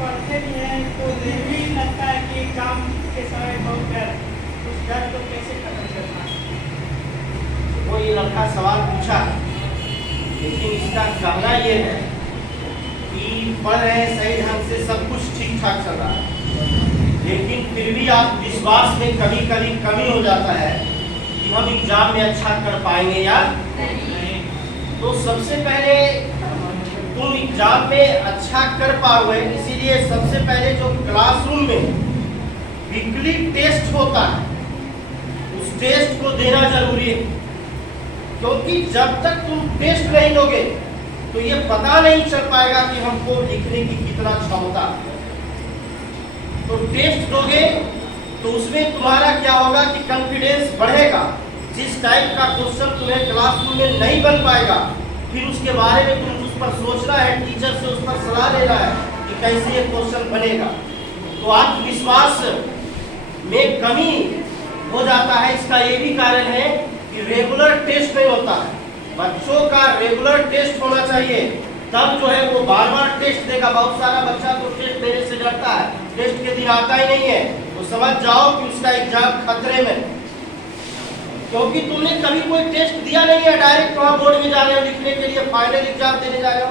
पढ़ते भी हैं तो ये भी लगता है कि एग्जाम के समय बहुत डर, उस डर को कैसे खत्म करना है? वो ये लड़का सवाल पूछा, लेकिन इसका कहना ये है कि पढ़ रहे हैं सही ढंग से, सब कुछ ठीक ठाक चल रहा है, लेकिन फिर भी आप विश्वास में कभी कभी कमी हो जाता है कि हम एग्जाम में अच्छा कर पाएंगे या नहीं। तो सबसे पहले तुम एग्जाम में अच्छा कर पाओगे, इसीलिए सबसे पहले जो क्लासरूम में वीकली टेस्ट होता है उस टेस्ट को देना जरूरी है, क्योंकि जब तक तुम टेस्ट नहीं दोगे तो ये पता नहीं चल पाएगा कि हमको लिखने की कितना क्षमता है। तो टेस्ट दोगे तो उसमें तुम्हारा क्या होगा कि कॉन्फिडेंस बढ़ेगा। जिस टाइप का क्वेश्चन तुम्हें क्लासरूम में नहीं बन पाएगा, फिर उसके बारे में तुम उस पर सोचना है, टीचर से उस पर सलाह लेना है कि कैसे ये क्वेश्चन बनेगा। तो आत्मविश्वास में कमी हो जाता है। इसका ये भी कारण है कि रेगुलर टेस्ट नहीं होता है। बच्चों का रेगुलर टेस्ट होना चाहिए, तब जो है वो बार बार टेस्ट देगा। बहुत सारा बच्चा तो टेस्ट देने से डरता है, टेस्ट के दिन आता ही नहीं है, तो समझ जाओ कि उसका एग्जाम खतरे में, क्योंकि तुमने कभी कोई टेस्ट दिया नहीं है। डायरेक्ट वहां बोर्ड में जा रहे हो लिखने के लिए, फाइनल एग्जाम देने जा रहे हो।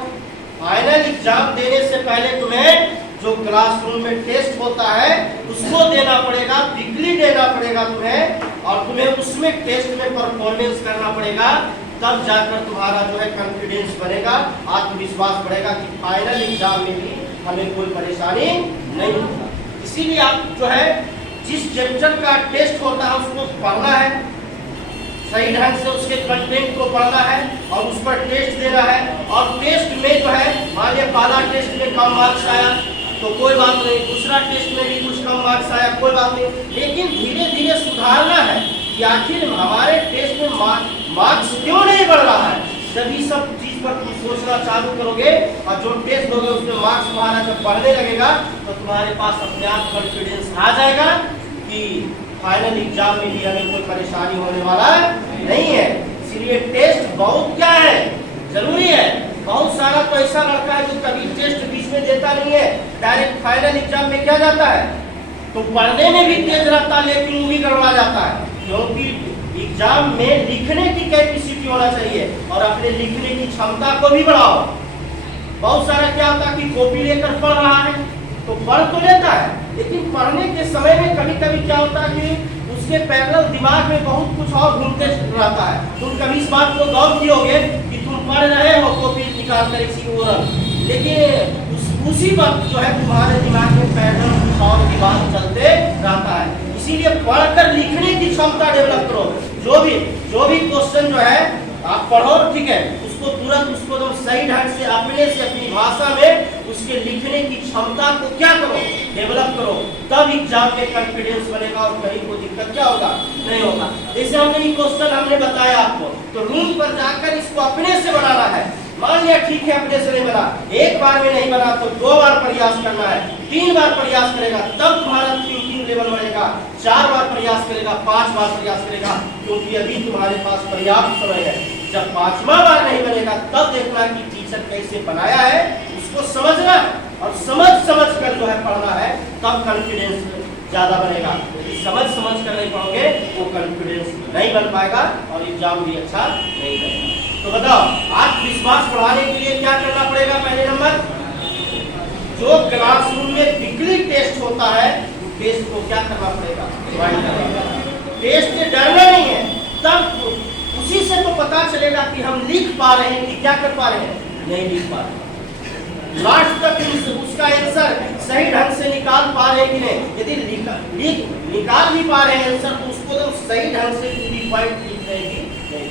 फाइनल एग्जाम देने से पहले तुम्हें जो क्लासरूम में टेस्ट होता है उसको देना पड़ेगा, वीकली देना पड़ेगा तुम्हें, और तुम्हें उसमें टेस्ट में परफॉर्मेंस करना पड़ेगा। तब जाकर तुम्हारा जो है कॉन्फिडेंस बढ़ेगा, आत्मविश्वास बढ़ेगा कि फाइनल एग्जाम में भी हमें कोई परेशानी नहीं होगा। इसीलिए आप जो है जिस चैप्टर का टेस्ट होता है उसको पढ़ना है, सही ढंग से उसके कंटेंट को पढ़ना है और उस पर टेस्ट देना है। और टेस्ट में जो है मान लिया पहला टेस्ट में कम मार्क्स आया तो कोई बात नहीं, दूसरा टेस्ट में भी कुछ कम मार्क्स आया कोई बात नहीं, लेकिन धीरे धीरे सुधारना है कि आखिर हमारे टेस्ट में मार्क्स क्यों नहीं बढ़ रहा है। जब ये सब चीज पर तुम सोचना चालू करोगे और जो टेस्ट दोगे उसमें मार्क्स तुम्हारा जब बढ़ने लगेगा तो तुम्हारे पास अपने आप कॉन्फिडेंस आ जाएगा कि फाइनल एग्जाम में भी हमें कोई परेशानी होने वाला नहीं है। इसलिए टेस्ट बहुत क्या है, जरूरी है। बहुत सारा तो ऐसा लड़का है जो कभी टेस्ट बीच में देता नहीं है, डायरेक्ट फाइनल एग्जाम में क्या जाता है तो पढ़ने में भी तेज रहता है, लेकिन वो भी गड़बड़ा जाता है। क्योंकि एग्जाम में लिखने की कैपेसिटी होना चाहिए और अपने लिखने की क्षमता को भी बढ़ाओ। बहुत सारा क्या होता है कि कॉपी लेकर पढ़ रहा है तो पढ़ तो लेता है, लेकिन पढ़ने के समय में कभी कभी क्या होता है कि उसके पैरेलल दिमाग में बहुत कुछ और घूमते रहता है। तुम कभी इस बात को गौर कियोगे कि तुम पढ़ रहे हो कॉपी निकाल कर इसी ओर, लेकिन उसी वक्त जो है तुम्हारे दिमाग में पैरेलल कुछ और की बात चलते रहता है। इसीलिए पढ़कर लिखने की क्षमता डेवलप करो। जो भी क्वेश्चन जो है आप पढ़ो, ठीक है, उसको तुरंत उसको तो सही ढंग से अपने से अपनी भाषा में उसके लिखने की क्षमता को क्या करो, डेवलप करो, तब एग्जाम में कॉन्फिडेंस बनेगा और कहीं कोई दिक्कत क्या होगा नहीं होगा। जैसे हमने ये क्वेश्चन हमने बताया आपको, तो रूम पर जाकर इसको अपने से बनाना है। मान लिया ठीक है अपने से नहीं बना, एक बार में नहीं बना तो 2 बार प्रयास करना है, 3 बार प्रयास करेगा तब तुम्हारा थिंकिंग लेवल बढ़ेगा, 4 बार प्रयास करेगा, 5 बार प्रयास करेगा, क्योंकि अभी तुम्हारे पास पर्याप्त समय है। जब 5वां बार नहीं बनेगा तब देखना कि टीचर कैसे बनाया है, उसको समझना और समझ कर जो है पढ़ना है, तब कॉन्फिडेंस ज्यादा बनेगा। यदि समझ कर नहीं पढ़ोगे वो कॉन्फिडेंस नहीं बन पाएगा और एग्जाम भी अच्छा नहीं बनेगा। तो बताओ आत्मविश्वास बढ़ाने के लिए क्या करना पड़ेगा। पहले नंबर, जो क्लासरूम में वीकली टेस्ट होता है टेस्ट को क्या करना पड़ेगा, टेस्ट से डरना नहीं है, तब उसी से तो पता चलेगा कि हम लिख पा रहे हैं कि क्या कर पा रहे हैं, नहीं लिख पा रहे। लास्ट तक उसका आंसर सही ढंग से निकाल पा रहे हैं कि नहीं। यदि निकाल भी पा रहे हैं आंसर तो उसको तो सही ढंग से पूरी पॉइंट लिख रहे हैं नहीं।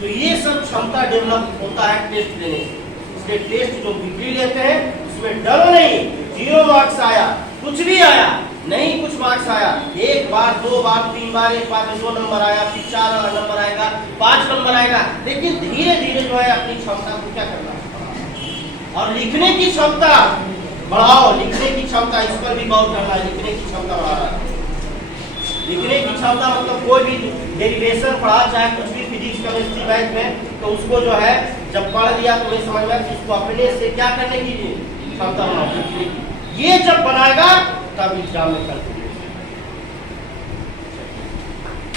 तो ये सब क्षमता डेवलप होता है टेस्ट लेने से। इसलिए टेस्ट जो वीकली लेते हैं उसमें डरो नहीं। 0 मार्क्स आया, कुछ भी आया नहीं, कुछ मार्क्स आया, 1 बार 2 बार 3 बार, एक बार में 2 नंबर आया, फिर 4 नंबर आएगा, 5 नंबर आएगा, लेकिन धीरे धीरे जो है अपनी क्षमता को क्या करना और लिखने की क्षमता बढ़ाओ। लिखने की क्षमता, इस पर भी गौर करना है, लिखने की क्षमता बढ़ाना है। लिखने की क्षमता मतलब कोई भी डेरिवेशन पढ़ा, चाहे कुछ भी फिजिक्स केमिस्ट्री मैथ में, तो उसको जो है जब पढ़ लिया तो नहीं समझ में, उसको अपने से क्या करने की क्षमता बनाओ, ये जब बनाएगा तब एग्जाम में कर